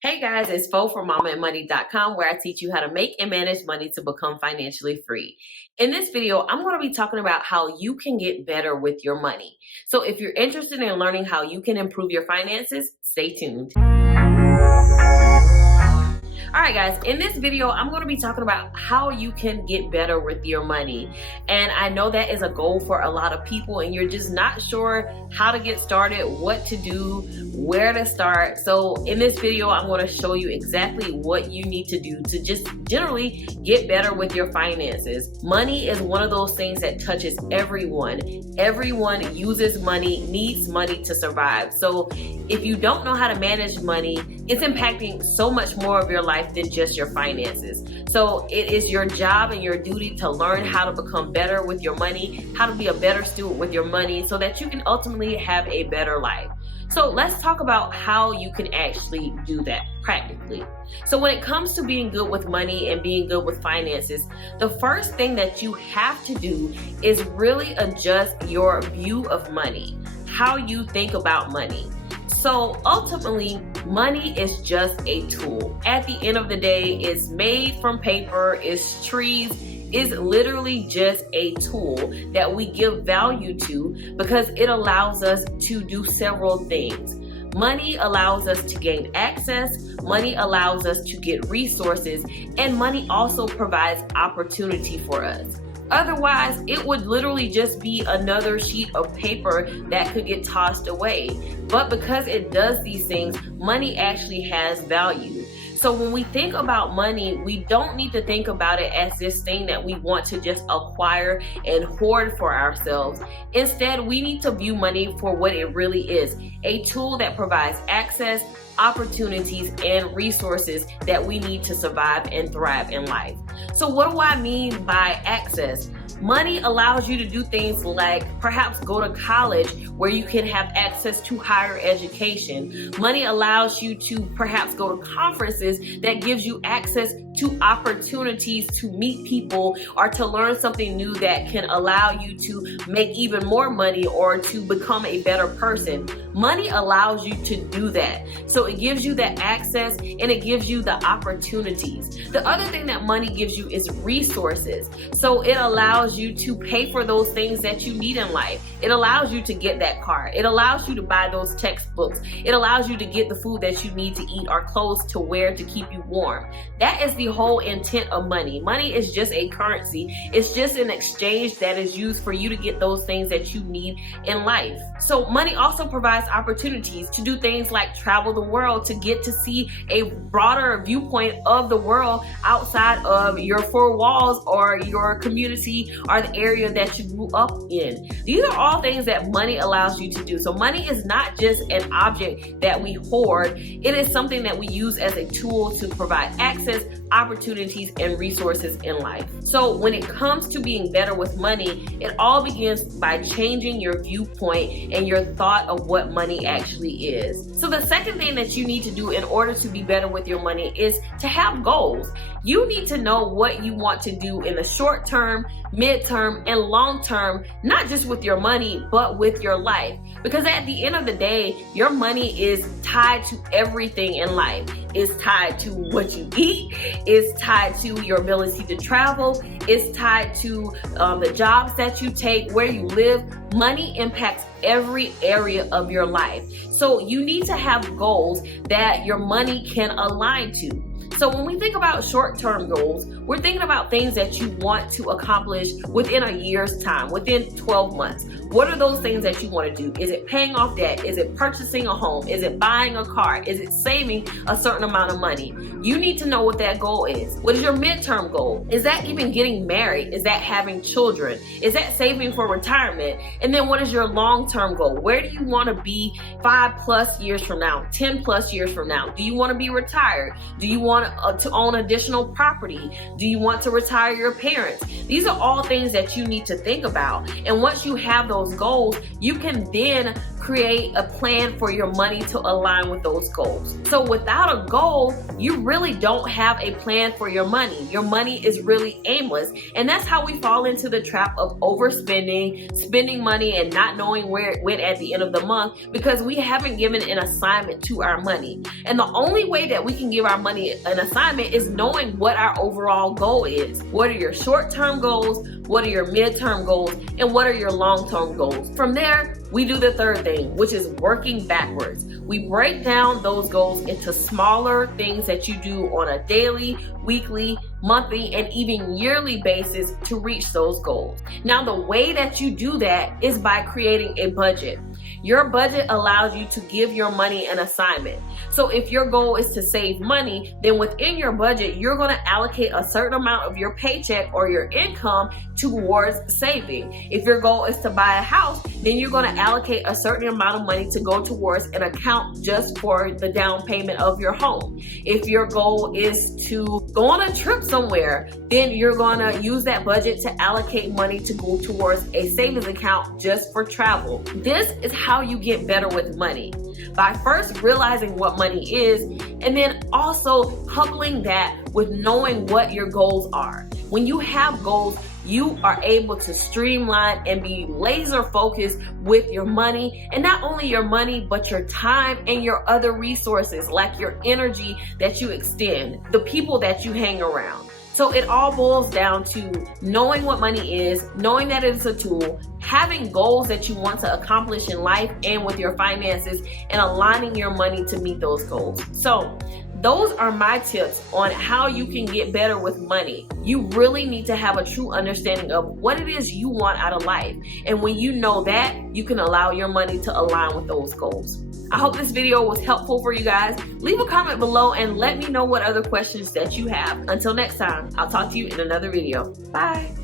Hey guys, it's Fo from mamaandmoney.com where I teach you how to make and manage money to become financially free. In this video, I'm going to be talking about how you can get better with your money. So if you're interested in learning how you can improve your finances, stay tuned. All right, guys, in this video, I'm going to be talking about how you can get better with your money. And I know that is a goal for a lot of people, and you're just not sure how to get started, what to do, where to start. So in this video, I'm going to show you exactly what you need to do to just generally get better with your finances. Money is one of those things that touches everyone. Everyone uses money, needs money to survive. So if you don't know how to manage money, it's impacting so much more of your life than just your finances. So it is your job and your duty to learn how to become better with your money, how to be a better steward with your money so that you can ultimately have a better life. So let's talk about how you can actually do that practically. So when it comes to being good with money and being good with finances, the first thing that you have to do is really adjust your view of money, how you think about money. So ultimately, money is just a tool. At the end of the day, it's made from paper, it's trees, is literally just a tool that we give value to because it allows us to do several things. Money allows us to gain access, money allows us to get resources, and money also provides opportunity for us. Otherwise, it would literally just be another sheet of paper that could get tossed away. But because it does these things, money actually has value. So when we think about money, we don't need to think about it as this thing that we want to just acquire and hoard for ourselves. Instead, we need to view money for what it really is, a tool that provides access, opportunities, and resources that we need to survive and thrive in life. So what do I mean by access? Money allows you to do things like perhaps go to college where you can have access to higher education. Money allows you to perhaps go to conferences that gives you access to opportunities to meet people or to learn something new that can allow you to make even more money or to become a better person. Money allows you to do that. So it gives you the access and it gives you the opportunities. The other thing that money gives you is resources. So it allows you to pay for those things that you need in life. It allows you to get that car. It allows you to buy those textbooks. It allows you to get the food that you need to eat or clothes to wear to keep you warm. That is the whole intent of money. Money is just a currency. It's just an exchange that is used for you to get those things that you need in life. So money also provides opportunities to do things like travel the world, to get to see a broader viewpoint of the world outside of your four walls or your community or the area that you grew up in. These are all things that money allows you to do. So money is not just an object that we hoard. It is something that we use as a tool to provide access, opportunities, and resources in life. So when it comes to being better with money, it all begins by changing your viewpoint and your thought of what money actually is. So the second thing that you need to do in order to be better with your money is to have goals. You need to know what you want to do in the short term, midterm, and long term, not just with your money, but with your life. Because at the end of the day, your money is tied to everything in life. It's tied to what you eat. It's tied to your ability to travel. It's tied to the jobs that you take, where you live. Money impacts every area of your life. So you need to have goals that your money can align to. So when we think about short-term goals, we're thinking about things that you want to accomplish within a year's time, within 12 months. What are those things that you want to do? Is it paying off debt? Is it purchasing a home? Is it buying a car? Is it saving a certain amount of money? You need to know what that goal is. What is your midterm goal? Is that even getting married? Is that having children? Is that saving for retirement? And then what is your long-term goal? Where do you want to be 5+ years from now, 10+ years from now? Do you want to be retired? Do you want to own additional property? Do you want to retire your parents? These are all things that you need to think about. And once you have those goals, you can then create a plan for your money to align with those goals. So without a goal, you really don't have a plan for your money. Your money is really aimless. And that's how we fall into the trap of overspending, spending money, and not knowing where it went at the end of the month because we haven't given an assignment to our money. And the only way that we can give our money an assignment is knowing what our overall goal is. What are your short-term goals? What are your midterm goals? And what are your long-term goals? From there, we do the third thing, which is working backwards. We break down those goals into smaller things that you do on a daily, weekly, monthly, and even yearly basis to reach those goals. Now, the way that you do that is by creating a budget. Your budget allows you to give your money an assignment. So if your goal is to save money, then within your budget, you're going to allocate a certain amount of your paycheck or your income towards saving. If your goal is to buy a house, then you're going to allocate a certain amount of money to go towards an account just for the down payment of your home. If your goal is to go on a trip somewhere, then you're going to use that budget to allocate money to go towards a savings account just for travel. This is how you get better with money, by first realizing what money is and then also coupling that with knowing what your goals are. When you have goals, you are able to streamline and be laser focused with your money, and not only your money, but your time and your other resources like your energy that you extend, the people that you hang around. So it all boils down to knowing what money is, knowing that it's a tool, having goals that you want to accomplish in life and with your finances, and aligning your money to meet those goals. So those are my tips on how you can get better with money. You really need to have a true understanding of what it is you want out of life. And when you know that, you can allow your money to align with those goals. I hope this video was helpful for you guys. Leave a comment below and let me know what other questions that you have. Until next time, I'll talk to you in another video. Bye.